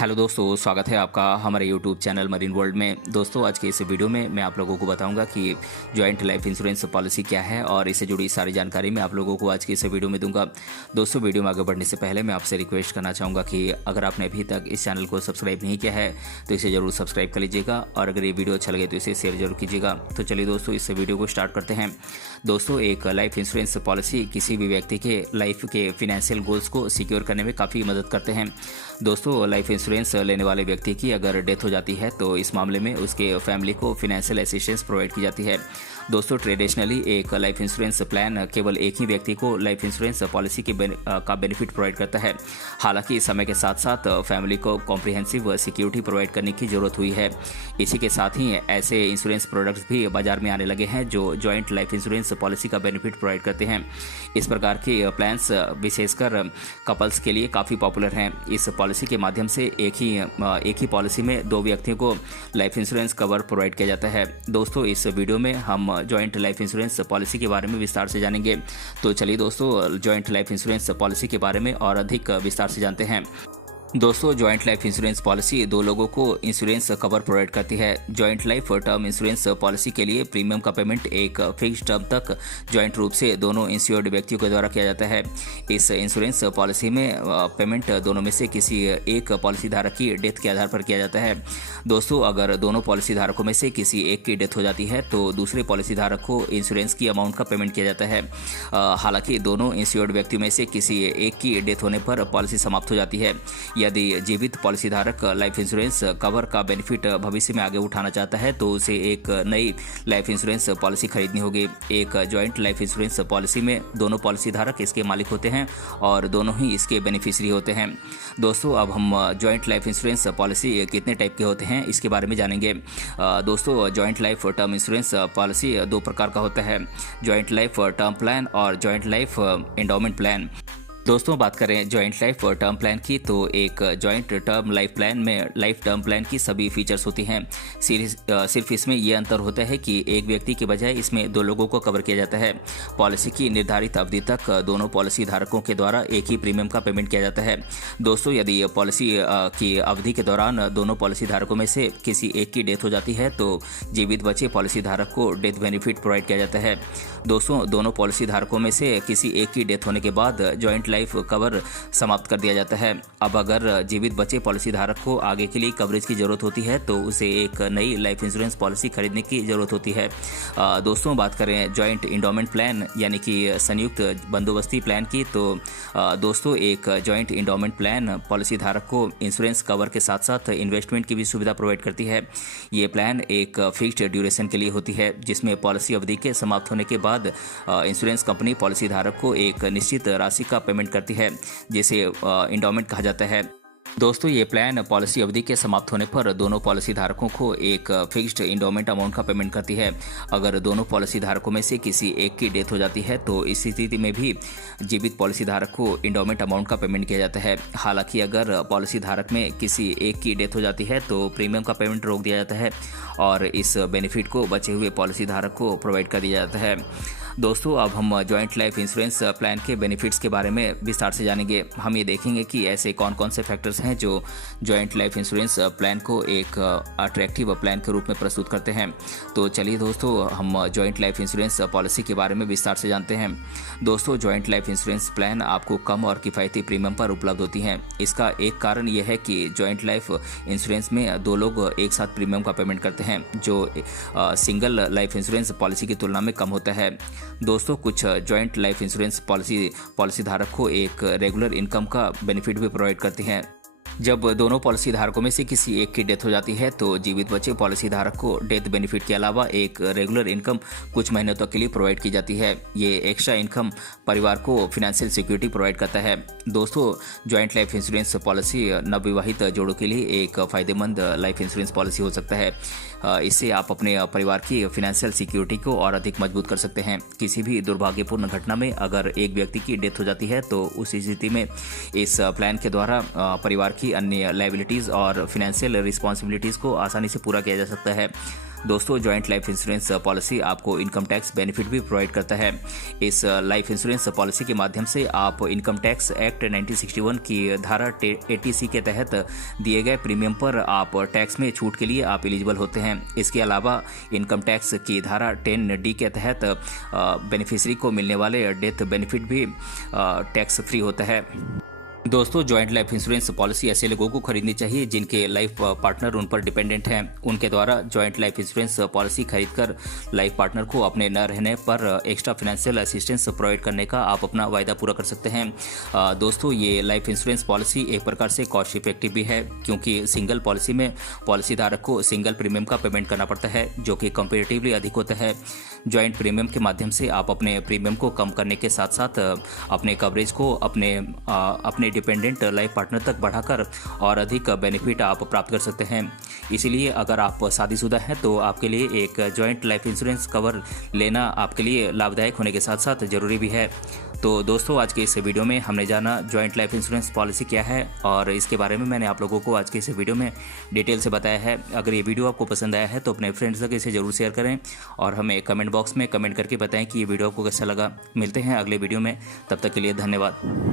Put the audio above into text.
Hello दोस्तों, स्वागत है आपका हमारे यूट्यूब चैनल मरीन वर्ल्ड में। दोस्तों, आज के इस वीडियो में मैं आप लोगों को बताऊंगा कि जॉइंट लाइफ इंश्योरेंस पॉलिसी क्या है और इससे जुड़ी सारी जानकारी मैं आप लोगों को आज के इस वीडियो में दूंगा। दोस्तों, वीडियो में आगे बढ़ने से पहले मैं आपसे रिक्वेस्ट करना चाहूँगा कि अगर आपने अभी तक इस चैनल को सब्सक्राइब नहीं किया है तो इसे ज़रूर सब्सक्राइब कर लीजिएगा और अगर ये वीडियो अच्छा लगे तो इसे शेयर जरूर कीजिएगा। तो चलिए दोस्तों, इस वीडियो को स्टार्ट करते हैं। दोस्तों, एक लाइफ इंश्योरेंस पॉलिसी किसी भी व्यक्ति के लाइफ के फिनेंशियल गोल्स को सिक्योर करने में काफ़ी मदद करते हैं। दोस्तों, लाइफ इंश्योरेंस लेने वाले व्यक्ति की अगर डेथ हो जाती है तो इस मामले में उसके फैमिली को फाइनेंशियल असिस्टेंस प्रोवाइड की जाती है। दोस्तों, ट्रेडिशनली एक लाइफ इंश्योरेंस प्लान केवल एक ही व्यक्ति को लाइफ इंश्योरेंस पॉलिसी का बेनिफिट प्रोवाइड करता है। हालांकि समय के साथ साथ फैमिली को कॉम्प्रिहेंसिव सिक्योरिटी प्रोवाइड करने की जरूरत हुई है। इसी के साथ ही ऐसे इंश्योरेंस प्रोडक्ट्स भी बाजार में आने लगे हैं जो जॉइंट लाइफ इंश्योरेंस पॉलिसी का बेनिफिट प्रोवाइड करते हैं। इस प्रकार के प्लान्स विशेषकर कपल्स के लिए काफ़ी पॉपुलर हैं। इस पॉलिसी के माध्यम से एक ही पॉलिसी में दो व्यक्तियों को लाइफ इंश्योरेंस कवर प्रोवाइड किया जाता है। दोस्तों, इस वीडियो में हम जॉइंट लाइफ इंश्योरेंस पॉलिसी के बारे में विस्तार से जानेंगे। तो चलिए दोस्तों, जॉइंट लाइफ इंश्योरेंस पॉलिसी के बारे में और अधिक विस्तार से जानते हैं। दोस्तों, जॉइंट लाइफ इंश्योरेंस पॉलिसी दो लोगों को इंश्योरेंस कवर प्रोवाइड करती है। Joint life term insurance policy के लिए प्रीमियम का पेमेंट एक फिक्स टर्म तक जॉइंट रूप से दोनों इंश्योर्ड व्यक्तियों के द्वारा किया जाता है। इस इंश्योरेंस पॉलिसी में पेमेंट दोनों में से किसी एक पॉलिसी धारक की डेथ के आधार पर किया जाता है। दोस्तों, अगर दोनों पॉलिसी धारकों में से किसी एक की डेथ हो जाती है तो दूसरे पॉलिसी धारक को इंश्योरेंस की अमाउंट का पेमेंट किया जाता है। हालांकि दोनों इंश्योर्ड व्यक्तियों में से किसी एक की डेथ होने पर पॉलिसी समाप्त हो जाती है। यदि जीवित पॉलिसीधारक लाइफ इंश्योरेंस कवर का बेनिफिट भविष्य में आगे उठाना चाहता है तो उसे एक नई लाइफ इंश्योरेंस पॉलिसी खरीदनी होगी। एक जॉइंट लाइफ इंश्योरेंस पॉलिसी में दोनों पॉलिसीधारक इसके मालिक होते हैं और दोनों ही इसके बेनिफिशियरी होते हैं। दोस्तों, अब हम जॉइंट लाइफ इंश्योरेंस पॉलिसी कितने टाइप के होते हैं इसके बारे में जानेंगे। दोस्तों, joint life term insurance policy दो प्रकार का होता है, जॉइंट लाइफ टर्म प्लान और जॉइंट लाइफ एंडोमेंट प्लान। दोस्तों, बात करें जॉइंट लाइफ टर्म प्लान की तो एक जॉइंट टर्म लाइफ प्लान में लाइफ टर्म प्लान की सभी फीचर्स होती हैं। सिर्फ इसमें यह अंतर होता है कि एक व्यक्ति के बजाय इसमें दो लोगों को कवर किया जाता है। पॉलिसी की निर्धारित अवधि तक दोनों पॉलिसी धारकों के द्वारा एक ही प्रीमियम का पेमेंट किया जाता है। दोस्तों, यदि पॉलिसी की अवधि के दौरान दोनों पॉलिसी धारकों में से किसी एक की डेथ हो जाती है तो जीवित बचे पॉलिसी धारक को डेथ बेनिफिट प्रोवाइड किया जाता है। दोस्तों, दोनों पॉलिसी धारकों में से किसी एक की डेथ होने के बाद जॉइंट लाइफ कवर समाप्त कर दिया जाता है। अब अगर जीवित बचे पॉलिसी धारक को आगे के लिए कवरेज की जरूरत होती है तो उसे एक नई लाइफ इंश्योरेंस पॉलिसी खरीदने की जरूरत होती है। दोस्तों, बात करें जॉइंट इंडोमेंट प्लान यानी कि संयुक्त बंदोबस्ती प्लान की तो दोस्तों, एक जॉइंट इंडोमेंट प्लान पॉलिसी धारक को इंश्योरेंस कवर के साथ साथ इन्वेस्टमेंट की भी सुविधा प्रोवाइड करती है। ये प्लान एक फिक्स्ड ड्यूरेशन के लिए होती है जिसमें पॉलिसी अवधि के समाप्त होने के बाद इंश्योरेंस कंपनी पॉलिसी धारक को एक निश्चित राशि का पेमेंट करती है जिसे इंडोमेंट कहा जाता है। दोस्तों, ये प्लान पॉलिसी अवधि के समाप्त होने पर दोनों पॉलिसी धारकों को एक फिक्स्ड इंडोमेंट अमाउंट का पेमेंट करती है। अगर दोनों पॉलिसी धारकों में से किसी एक की डेथ हो जाती है तो इस स्थिति में भी जीवित पॉलिसी धारक को इंडोमेंट अमाउंट का पेमेंट किया जाता है। हालांकि अगर पॉलिसी धारक में किसी एक की डेथ हो जाती है तो प्रीमियम का पेमेंट रोक दिया जाता है और इस बेनिफिट को बचे हुए पॉलिसी धारक को प्रोवाइड कर दिया जाता है। दोस्तों, अब हम जॉइंट लाइफ इंश्योरेंस प्लान के बेनिफिट्स के बारे में विस्तार से जानेंगे। हम ये देखेंगे कि ऐसे कौन कौन से फैक्टर्स हैं जो जॉइंट लाइफ इंश्योरेंस प्लान को एक अट्रैक्टिव प्लान के रूप में प्रस्तुत करते हैं। तो चलिए दोस्तों, हम जॉइंट लाइफ इंश्योरेंस पॉलिसी के बारे में विस्तार से जानते हैं। दोस्तों, जॉइंट लाइफ इंश्योरेंस प्लान आपको कम और किफ़ायती प्रीमियम पर उपलब्ध होती हैं। इसका एक कारण यह है कि जॉइंट लाइफ इंश्योरेंस में दो लोग एक साथ प्रीमियम का पेमेंट करते हैं जो सिंगल लाइफ इंश्योरेंस पॉलिसी की तुलना में कम होता है। दोस्तों, कुछ जॉइंट लाइफ इंश्योरेंस पॉलिसी धारक को एक रेगुलर इनकम का बेनिफिट भी प्रोवाइड करती हैं। जब दोनों पॉलिसी धारकों में से किसी एक की डेथ हो जाती है तो जीवित बचे पॉलिसी धारक को डेथ बेनिफिट के अलावा एक रेगुलर इनकम कुछ महीनों तक के लिए प्रोवाइड की जाती है। ये एक्स्ट्रा इनकम परिवार को फाइनेंशियल सिक्योरिटी प्रोवाइड करता है। दोस्तों, जॉइंट लाइफ इंश्योरेंस पॉलिसी नवविवाहित जोड़ों के लिए एक फ़ायदेमंद लाइफ इंश्योरेंस पॉलिसी हो सकता है। इससे आप अपने परिवार की फाइनेंशियल सिक्योरिटी को और अधिक मजबूत कर सकते हैं। किसी भी दुर्भाग्यपूर्ण घटना में अगर एक व्यक्ति की डेथ हो जाती है तो उस स्थिति में इस प्लान के द्वारा परिवार की अन्य लायबिलिटीज़ और फाइनेंशियल रिस्पॉन्सिबिलिटीज़ को आसानी से पूरा किया जा सकता है। दोस्तों जॉइंट लाइफ इंश्योरेंस पॉलिसी आपको इनकम टैक्स बेनिफिट भी प्रोवाइड करता है। इस लाइफ इंश्योरेंस पॉलिसी के माध्यम से आप इनकम टैक्स एक्ट 1961 की धारा 80C के तहत दिए गए प्रीमियम पर आप टैक्स में छूट के लिए आप एलिजिबल होते हैं। इसके अलावा इनकम टैक्स की धारा 10D के तहत बेनिफिशरी को मिलने वाले डेथ बेनिफिट भी टैक्स फ्री होता है। दोस्तों जॉइंट लाइफ इंश्योरेंस पॉलिसी ऐसे लोगों को खरीदनी चाहिए जिनके लाइफ पार्टनर उन पर डिपेंडेंट हैं। उनके द्वारा जॉइंट लाइफ इंश्योरेंस पॉलिसी खरीदकर लाइफ पार्टनर को अपने न रहने पर एक्स्ट्रा फाइनेंशियल असिस्टेंस प्रोवाइड करने का आप अपना वायदा पूरा कर सकते हैं। दोस्तों ये लाइफ इंश्योरेंस पॉलिसी एक प्रकार से कॉस्ट इफेक्टिव भी है, क्योंकि सिंगल पॉलिसी में पॉलिसी धारक को सिंगल प्रीमियम का पेमेंट करना पड़ता है, जो कि कंपेरेटिवली अधिक होता है। जॉइंट प्रीमियम के माध्यम से आप अपने प्रीमियम को कम करने के साथ साथ अपने कवरेज को अपने डिपेंडेंट लाइफ पार्टनर तक बढ़ाकर और अधिक बेनिफिट आप प्राप्त कर सकते हैं। इसीलिए अगर आप शादीशुदा हैं तो आपके लिए एक जॉइंट लाइफ इंश्योरेंस कवर लेना आपके लिए लाभदायक होने के साथ साथ ज़रूरी भी है। तो दोस्तों आज के इस वीडियो में हमने जाना जॉइंट लाइफ इंश्योरेंस पॉलिसी क्या है, और इसके बारे में मैंने आप लोगों को आज के इस वीडियो में डिटेल से बताया है। अगर ये वीडियो आपको पसंद आया है तो अपने फ्रेंड्स तक इसे जरूर शेयर करें और हमें कमेंट बॉक्स में कमेंट करके बताएं कि ये वीडियो आपको कैसा लगा। मिलते हैं अगले वीडियो में, तब तक के लिए धन्यवाद।